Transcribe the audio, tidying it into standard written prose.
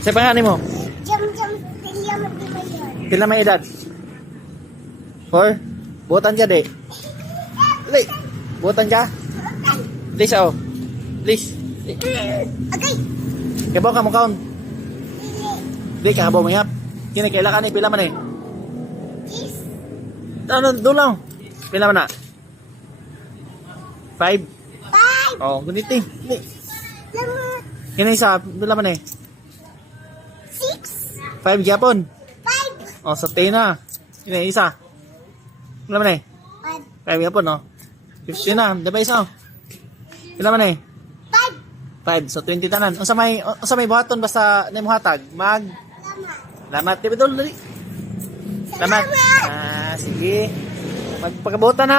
Sa pangalan mo? Jam William di Mayor. Pila may edad? 4? Buotan ka, di? Dali. Buotan ka? Please, oh. Please. Agay. Kabaw ka mo kaon. Di ka kabaw mayap. Kini kailangan ni pila man eh. Is. Ano, doon lang. Pila man na? 5? 5. Oh, ganito eh. Lamot. Kini isa, pila man eh. 6. 5 Japon. 5. Oh, sa na. Kini isa. Pila man eh. 5 Japon, oh. 50 na. Diba isa, oh. Pila man eh. 5. So 20 tanan. Unsa may buhaton basta nimo hatag? Mag Lamat. Salamat, Tibidol, dali. Salamat. Salamat. Sige. Magpakabutan na.